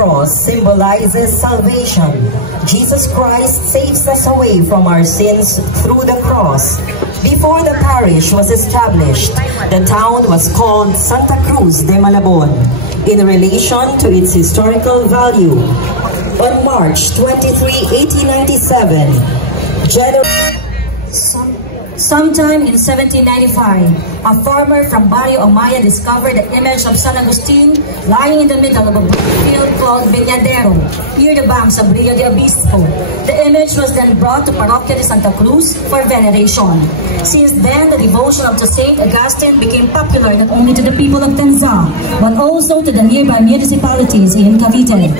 cross symbolizes salvation. Jesus Christ saves us away from our sins through the cross. Before the parish was established, the town was called Santa Cruz de Malabon in relation to its historical value. On March 23, 1897, sometime in 1795, a farmer from Barrio Amaya discovered the image of San Agustin lying in the middle of a brook field called Viñadero, near the banks of Rio de Obispo. The image was then brought to Parroquia de Santa Cruz for veneration. Since then, the devotion of St. Agustin became popular not only to the people of Tanza, but also to the nearby municipalities in Cavite.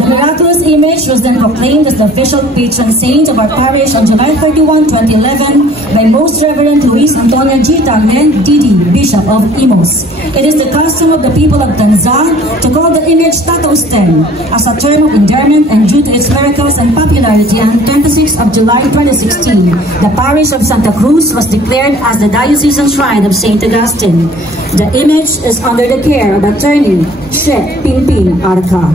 The miraculous image was then proclaimed as the official patron saint of our parish on July 31, 2011 by Most Reverend Luis Antonio G. Tagnen, D.D., Bishop of Imos. It is the custom of the people of Tanza to call the image Tatausten as a term of endearment, and due to its miracles and popularity, on 26th of July 2016, the parish of Santa Cruz was declared as the diocesan shrine of St. Augustine. The image is under the care of attorney She Pinpin Arca.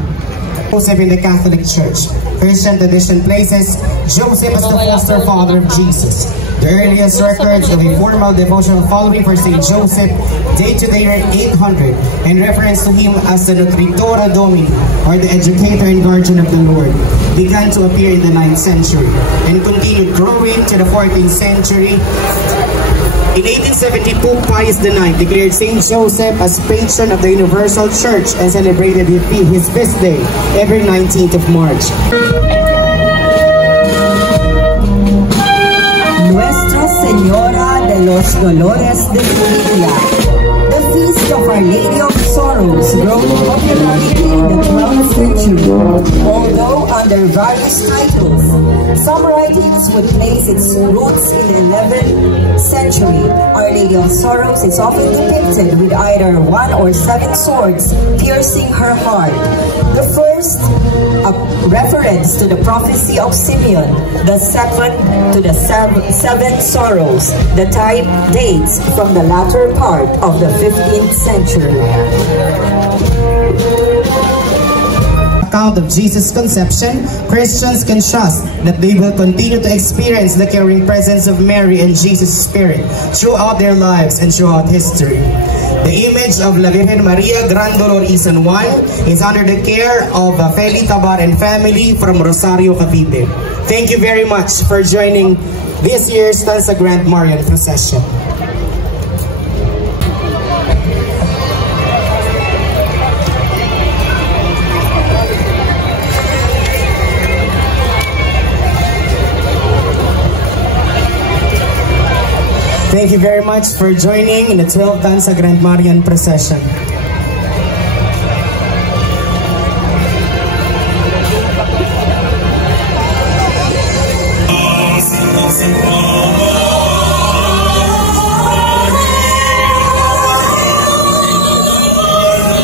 Joseph in the Catholic Church. Christian tradition places Joseph as the foster father of Jesus. The earliest records of a formal devotional following for St. Joseph date to the year 800 in reference to him as the Nutritora Domini, or the educator and guardian of the Lord, began to appear in the 9th century and continued growing to the 14th century. In 1872, Pius IX declared St. Joseph as patron of the Universal Church and celebrated his feast day every 19th of March. Nuestra Señora de los Dolores de Sevilla. The Feast of Our Lady of Sorrows grew popularity in the 12th century, although under various titles. Some writings would place its roots in the 11th century. Our Lady of Sorrows is often depicted with either 1 or 7 swords piercing her heart. The first, a reference to the prophecy of Simeon. The second, to the 7 sorrows. The type dates from the latter part of the 15th century. Account of Jesus' conception, Christians can trust that they will continue to experience the caring presence of Mary and Jesus' Spirit throughout their lives and throughout history. The image of La Virgen Maria Gran Dolor y San Juan is under the care of Feli Tabar and family from Rosario, Cavite. Thank you very much for joining this year's Tanza Grand Marian procession. Thank you very much for joining in the 12th Tanza Grand Marian procession.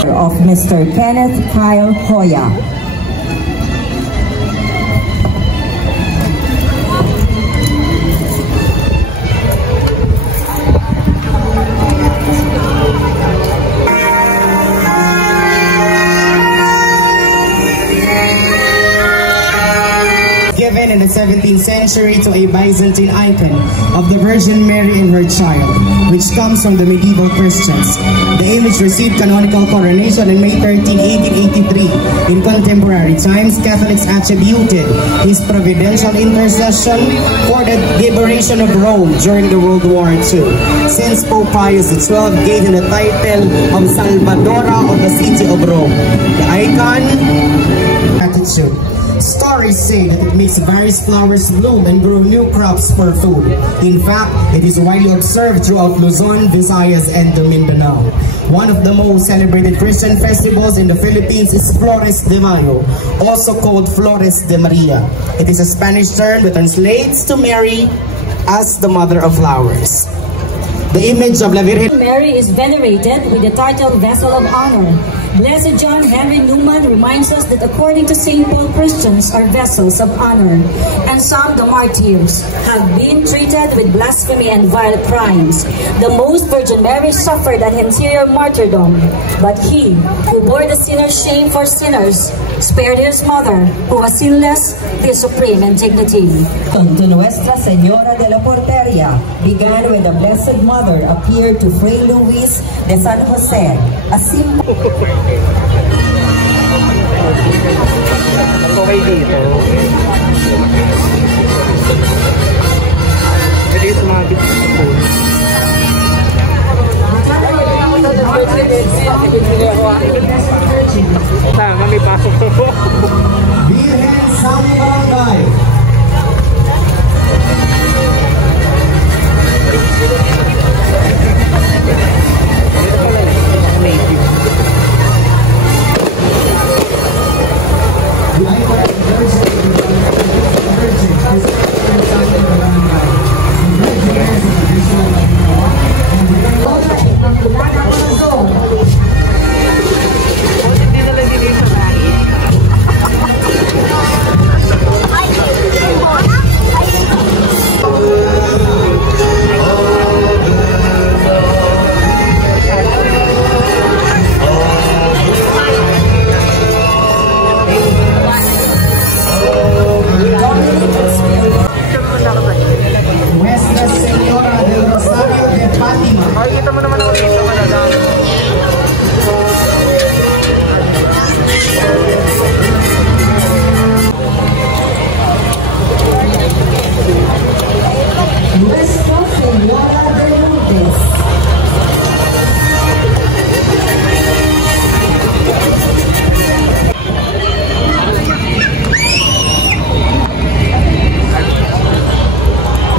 Of Mr. Kenneth Kyle Hoya. Given in the 17th century to a Byzantine icon of the Virgin Mary and her child, which comes from the medieval Christians. The image received canonical coronation on May 13, 1883. In contemporary times, Catholics attributed his providential intercession for the liberation of Rome during the World War II, since Pope Pius XII gave him the title of Salvadora of the city of Rome. The icon, attitude. Stories say that it makes various flowers bloom and grow new crops for food. In fact, it is widely observed throughout Luzon, Visayas, and the Mindanao. One of the most celebrated Christian festivals in the Philippines is Flores de Mayo, also called Flores de Maria. It is a Spanish term that translates to Mary as the mother of flowers. the image of La Virgen Mary is venerated with the title Vessel of Honor. Blessed John Henry Newman reminds us that according to St. Paul, Christians are vessels of honor, and some, the martyrs, have been treated with blasphemy and vile crimes. The Most Virgin Mary suffered an interior martyrdom, but he who bore the sinner's shame for sinners spared his mother, who was sinless, his supreme in dignity. To Nuestra Señora de la Porteria began when the Blessed Mother appeared to Fray Luis de San Jose, a simple okay dito. Pwede sumabit sa pool. Tama, may pasok po. Virgen Sami Barangay.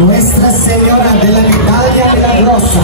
Nuestra Señora de la Medalla Milagrosa.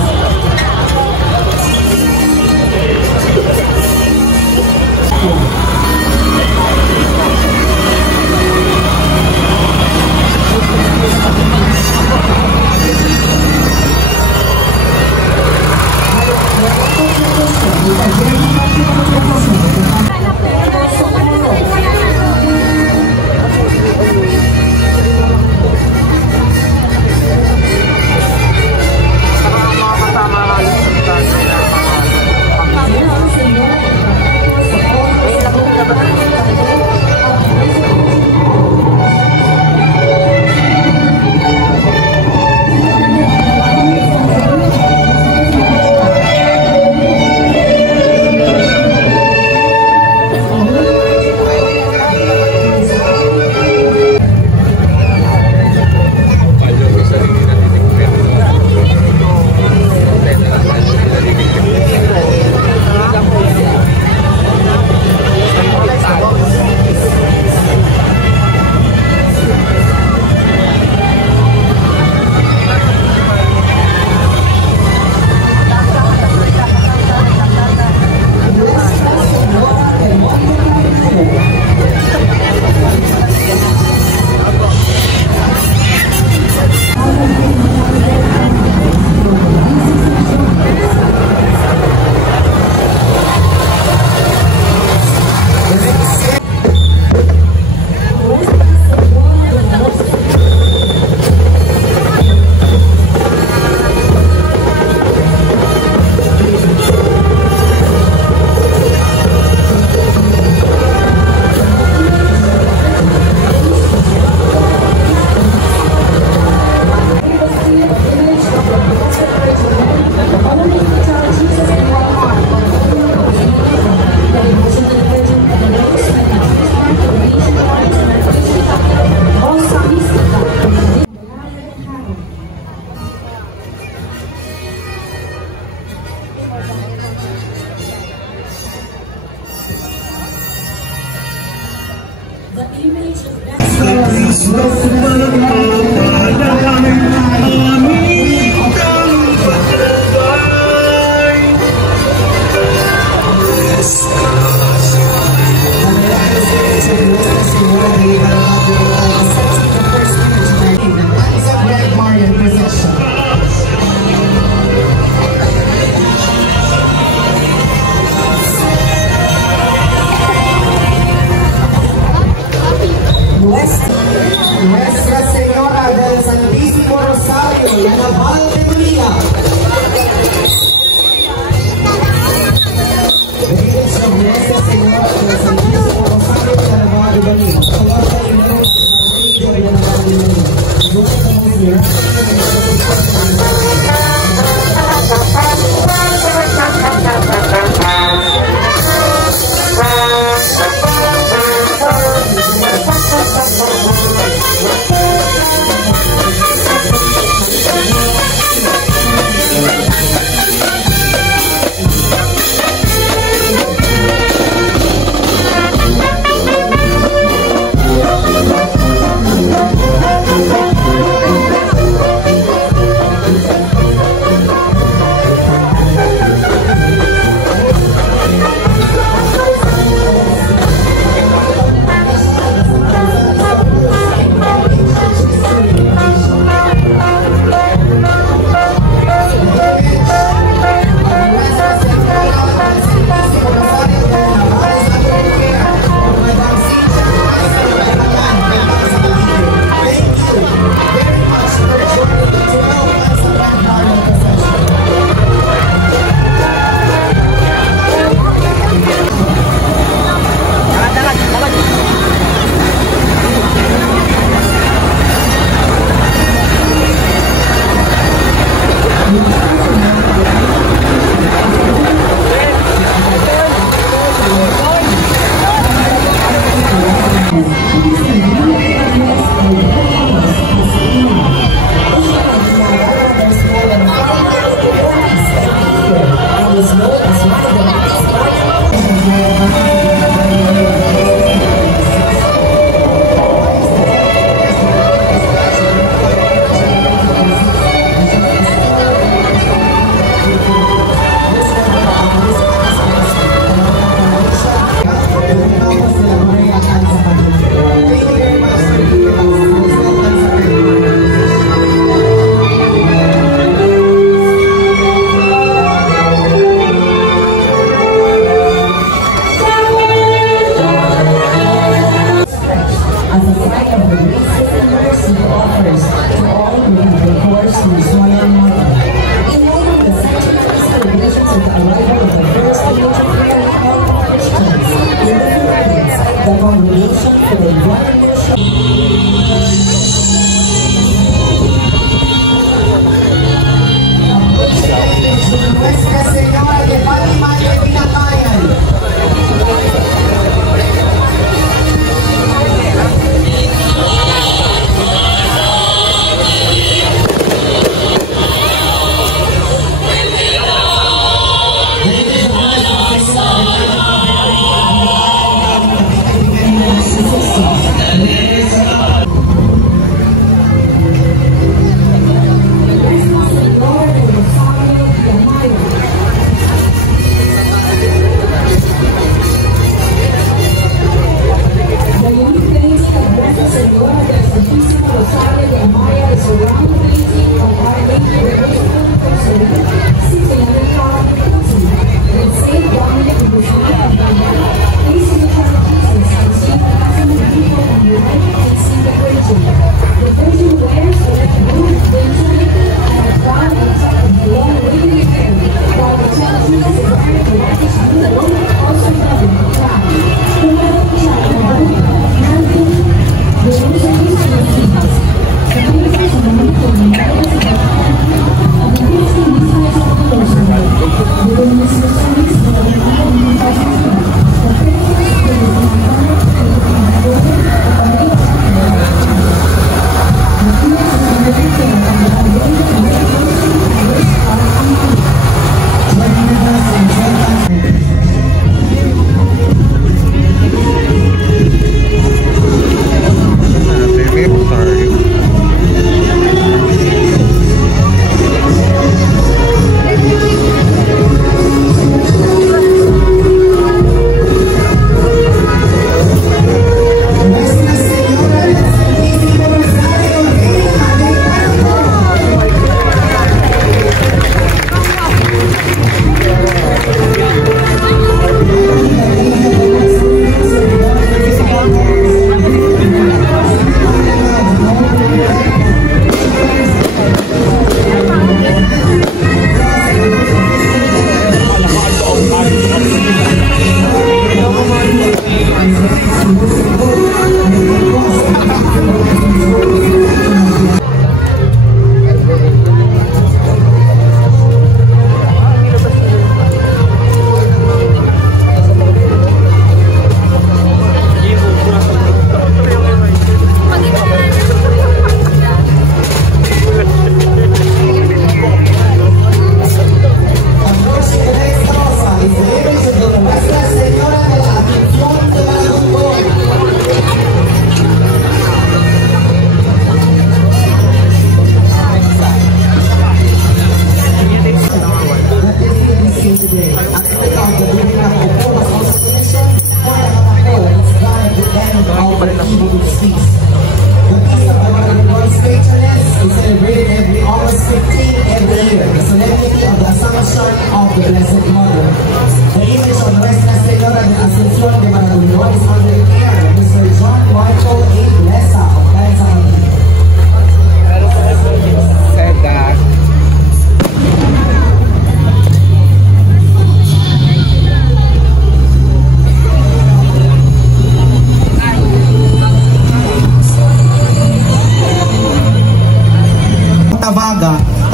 who is known as one of the longest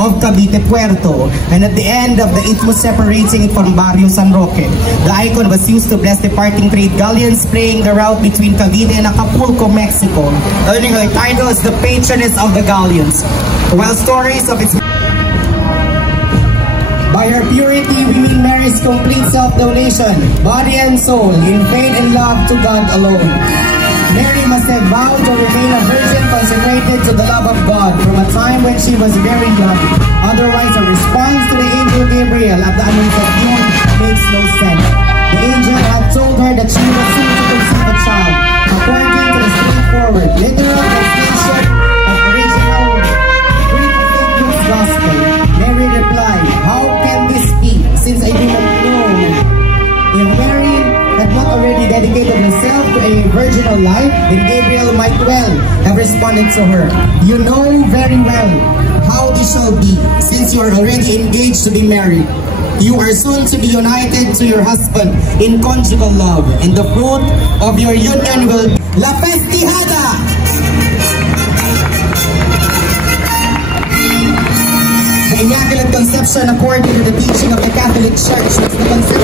of Cavite Puerto, and at the end of the isthmus separating it from Barrio San Roque, the icon was used to bless departing trade galleons playing the route between Cavite and Acapulco, Mexico, earning her title as the patroness of the galleons. While stories of its By her purity, we mean Mary's complete self-donation, body and soul, in faith and love to God alone. Mary must have vowed to remain a virgin consecrated to the love of God from a time when she was very young. Otherwise, her response to the angel Gabriel at the Annunciation makes no sense. The angel had told her that she was soon to conceive a child, according to the straightforward, literal translation of original Greek St. Luke's Gospel. Mary replied, "How can this be, since I do not know?" If Mary had not already dedicated herself to a virginal life, then Gabriel might well have responded to her, "You know very well how this shall be, since you are already engaged to be married. You are soon to be united to your husband in conjugal love, and the fruit of your union will La Festijada!" The Immaculate Conception, according to the teaching of the Catholic Church, was the conception